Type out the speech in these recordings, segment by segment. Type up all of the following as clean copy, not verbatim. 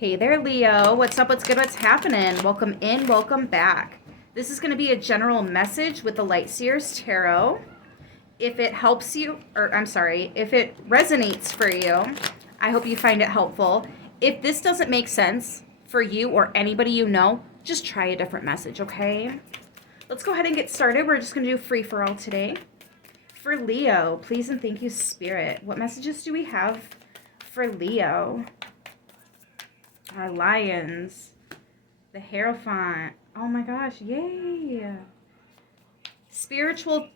Hey there, Leo. What's up? What's good? What's happening? Welcome in. Welcome back. This is going to be a general message with the Light Seers Tarot. If it helps you, or I'm sorry, if it resonates for you, I hope you find it helpful. If this doesn't make sense for you or anybody you know, just try a different message, okay? Let's go ahead and get started. We're just going to do free for all today. For Leo, please and thank you, Spirit. What messages do we have for Leo? Our lions, the Hierophant. Oh my gosh, yay! Spiritual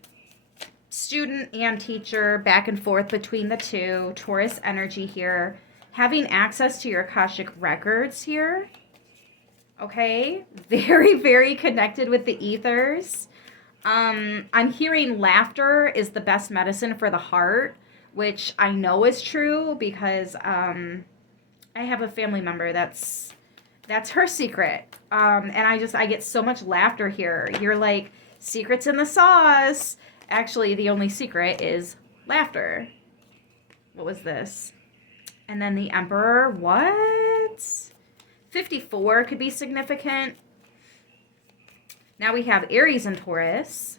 student and teacher, back and forth between the two. Taurus energy here. Having access to your Akashic records here. Okay, very, very connected with the ethers. I'm hearing laughter is the best medicine for the heart, which I know is true because I have a family member that's her secret. And I get so much laughter here. You're like, secrets in the sauce. Actually, the only secret is laughter. What was this? And then the Emperor, what? 54 could be significant. Now we have Aries and Taurus.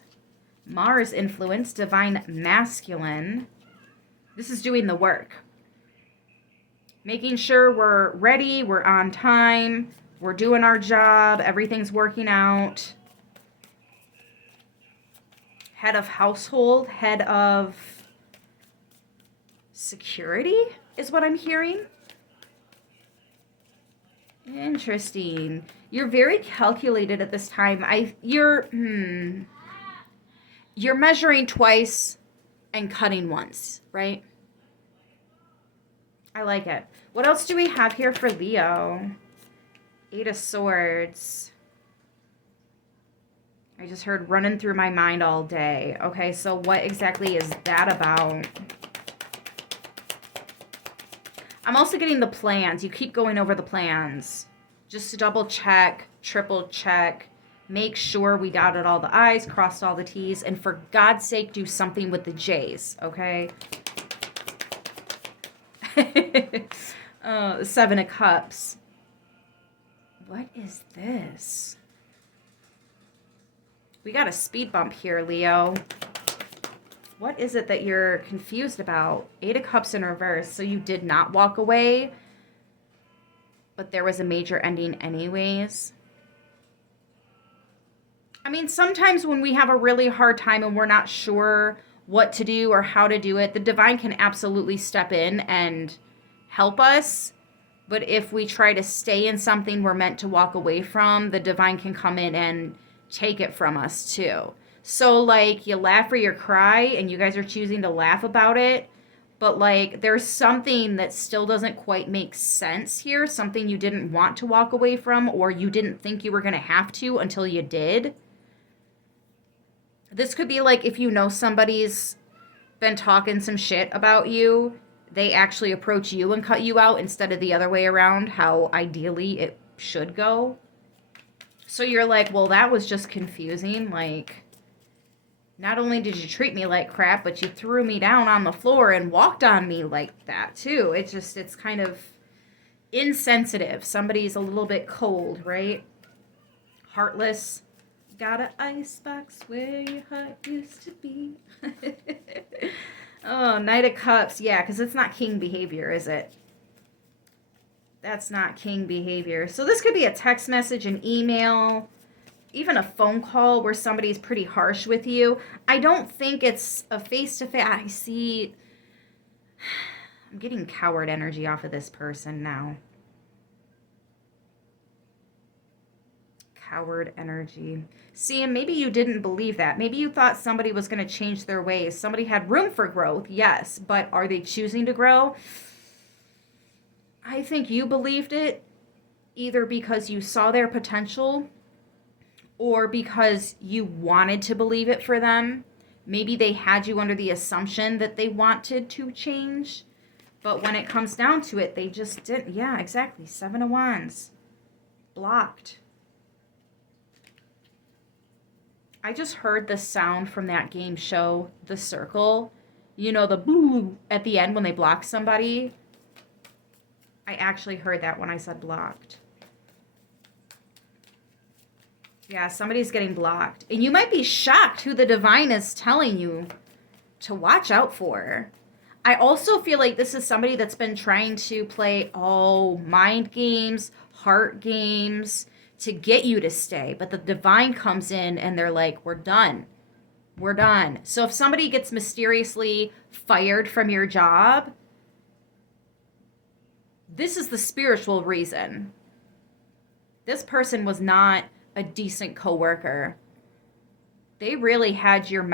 Mars influence, divine masculine. This is doing the work. Making sure we're ready, we're on time, we're doing our job, everything's working out. Head of household, head of security is what I'm hearing. Interesting. You're very calculated at this time. You're measuring twice and cutting once, right? I like it. What else do we have here for Leo? Eight of Swords. I just heard running through my mind all day. Okay, so what exactly is that about? I'm also getting the plans. You keep going over the plans. Just to double check, triple check. Make sure we dotted all the I's, crossed all the T's, and for God's sake, do something with the J's, okay? Oh, Seven of Cups. What is this? We got a speed bump here, Leo. What is it that you're confused about? Eight of Cups in reverse. So you did not walk away, but there was a major ending anyways. I mean, sometimes when we have a really hard time and we're not sure what to do or how to do it, the divine can absolutely step in and help us. But if we try to stay in something we're meant to walk away from, the divine can come in and take it from us too. So like you laugh or you cry and you guys are choosing to laugh about it, but like there's something that still doesn't quite make sense here, something you didn't want to walk away from or you didn't think you were going to have to until you did. This could be like if you know somebody's been talking some shit about you, they actually approach you and cut you out instead of the other way around, how ideally it should go. So you're like, well, that was just confusing. Like, not only did you treat me like crap, but you threw me down on the floor and walked on me like that too. It's kind of insensitive. Somebody's a little bit cold, right? Heartless. Got an icebox where your heart used to be. Oh, Knight of Cups. Yeah, because it's not king behavior, is it? That's not king behavior. So this could be a text message, an email, even a phone call where somebody's pretty harsh with you. I don't think it's a face-to-face. I see. I'm getting coward energy off of this person now. Coward energy. See, and maybe you didn't believe that. Maybe you thought somebody was going to change their ways. Somebody had room for growth, yes, but are they choosing to grow? I think you believed it either because you saw their potential or because you wanted to believe it for them. Maybe they had you under the assumption that they wanted to change, but when it comes down to it, they just didn't. Yeah, exactly. Seven of Wands. Blocked. I just heard the sound from that game show, The Circle. You know, the boo at the end when they block somebody. I actually heard that when I said blocked. Yeah, somebody's getting blocked. And you might be shocked who the divine is telling you to watch out for. I also feel like this is somebody that's been trying to play all mind games, heart games to get you to stay. But the divine comes in and they're like, we're done. We're done. So if somebody gets mysteriously fired from your job, this is the spiritual reason. This person was not a decent coworker. They really had your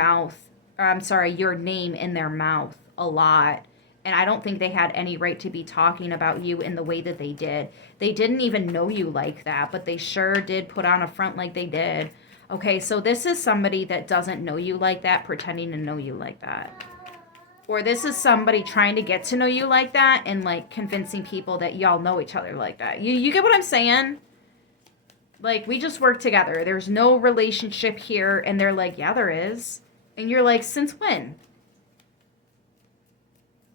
your name in their mouth a lot. And I don't think they had any right to be talking about you in the way that they did. They didn't even know you like that, but they sure did put on a front like they did. Okay, so this is somebody that doesn't know you like that, pretending to know you like that. Or this is somebody trying to get to know you like that and like convincing people that y'all know each other like that. You get what I'm saying? Like, we just work together. There's no relationship here. And they're like, yeah, there is. And you're like, since when?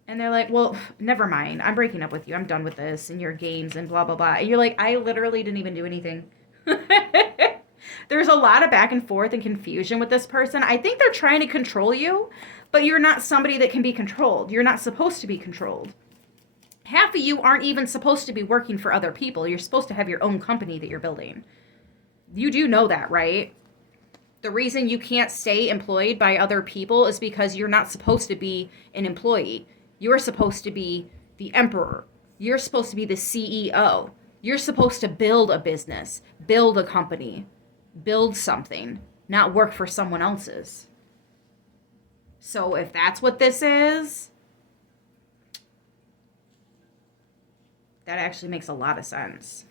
And they're like, well, never mind. I'm breaking up with you. I'm done with this and your games and blah, blah, blah. And you're like, I literally didn't even do anything. There's a lot of back and forth and confusion with this person. I think they're trying to control you, but you're not somebody that can be controlled. You're not supposed to be controlled. Half of you aren't even supposed to be working for other people. You're supposed to have your own company that you're building. You do know that, right? The reason you can't stay employed by other people is because you're not supposed to be an employee. You're supposed to be the emperor. You're supposed to be the CEO. You're supposed to build a business, build a company, build something, not work for someone else's. So if that's what this is, that actually makes a lot of sense.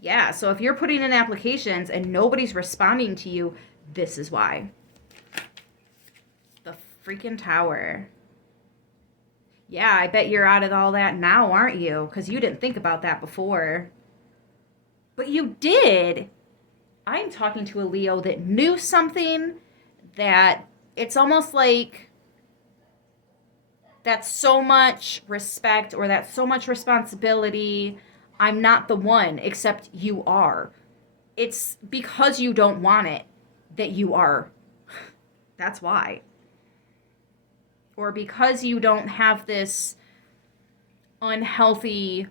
Yeah, so if you're putting in applications and nobody's responding to you, this is why. The freaking Tower. Yeah, I bet you're out of all that now, aren't you? Because you didn't think about that before. But you did. I'm talking to a Leo that knew something that it's almost like that's so much respect or that's so much responsibility. I'm not the one, except you are. It's because you don't want it that you are. That's why. Or because you don't have this unhealthy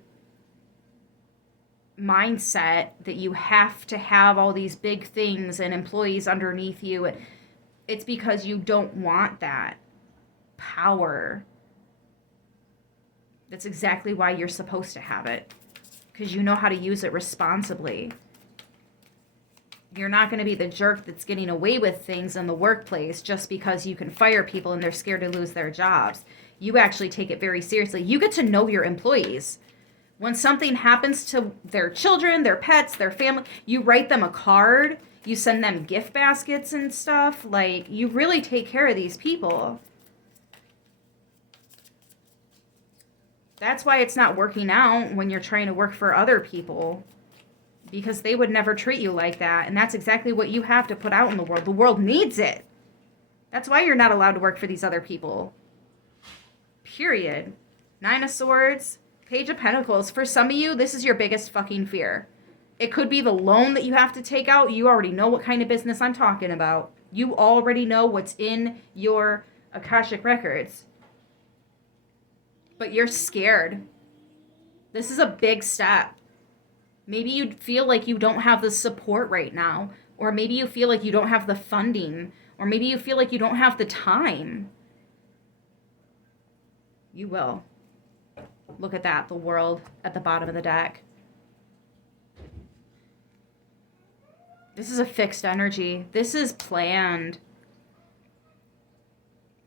mindset that you have to have all these big things and employees underneath you. It's because you don't want that power. That's exactly why you're supposed to have it. Because you know how to use it responsibly. You're not going to be the jerk that's getting away with things in the workplace just because you can fire people and they're scared to lose their jobs. You actually take it very seriously. You get to know your employees. When something happens to their children, their pets, their family, you write them a card. You send them gift baskets and stuff. Like, you really take care of these people. That's why it's not working out when you're trying to work for other people. Because they would never treat you like that. And that's exactly what you have to put out in the world. The world needs it. That's why you're not allowed to work for these other people. Period. 9 of Swords, Page of Pentacles. For some of you, this is your biggest fucking fear. It could be the loan that you have to take out. You already know what kind of business I'm talking about. You already know what's in your Akashic records. But you're scared. This is a big step. Maybe you feel like you don't have the support right now. Or maybe you feel like you don't have the funding. Or maybe you feel like you don't have the time. You will. Look at that, the World at the bottom of the deck. This is a fixed energy. This is planned.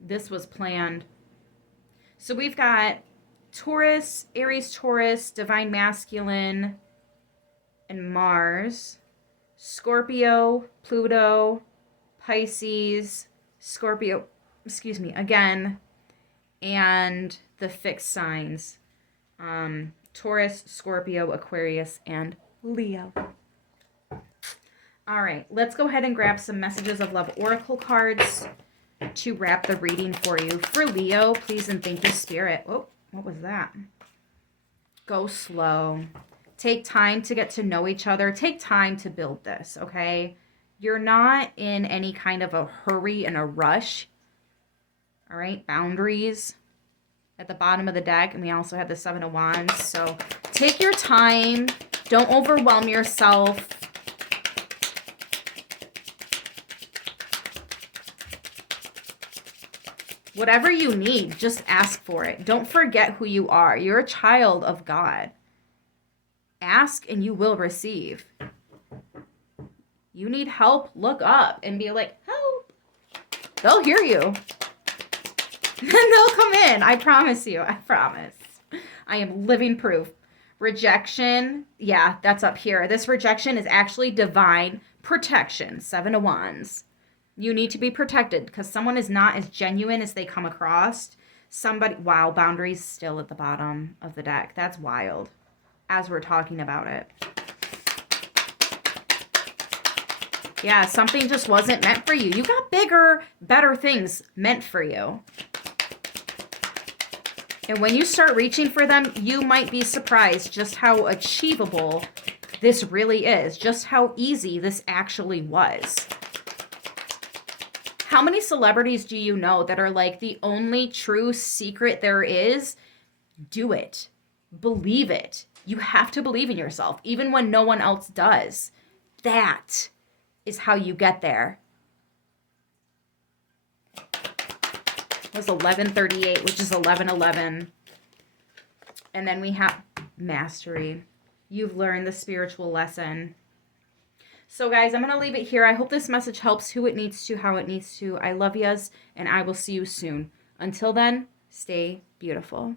This was planned. So we've got Taurus, Aries, Taurus, Divine Masculine, and Mars, Scorpio, Pluto, Pisces, Scorpio, again, and the fixed signs, Taurus, Scorpio, Aquarius, and Leo. All right, let's go ahead and grab some messages of love oracle cards to wrap the reading for you. For Leo, please and thank you, Spirit. Oh, what was that? Go slow. Take time to get to know each other. Take time to build this, okay? You're not in any kind of a hurry and a rush. All right, boundaries at the bottom of the deck. And we also have the Seven of Wands. So take your time. Don't overwhelm yourself. Whatever you need, just ask for it. Don't forget who you are. You're a child of God. Ask and you will receive. You need help, look up and be like, help. They'll hear you. And they'll come in. I promise you. I promise. I am living proof. Rejection. Yeah, that's up here. This rejection is actually divine protection. Seven of Wands. You need to be protected because someone is not as genuine as they come across. Somebody, wow, boundaries still at the bottom of the deck. That's wild as we're talking about it. Yeah, something just wasn't meant for you. You got bigger, better things meant for you. And when you start reaching for them, you might be surprised just how achievable this really is. Just how easy this actually was. How many celebrities do you know that are like the only true secret there is? Do it. Believe it. You have to believe in yourself, even when no one else does. That is how you get there. It was 1138, which is 1111. And then we have mastery. You've learned the spiritual lesson. So guys, I'm going to leave it here. I hope this message helps who it needs to, how it needs to. I love yous, and I will see you soon. Until then, stay beautiful.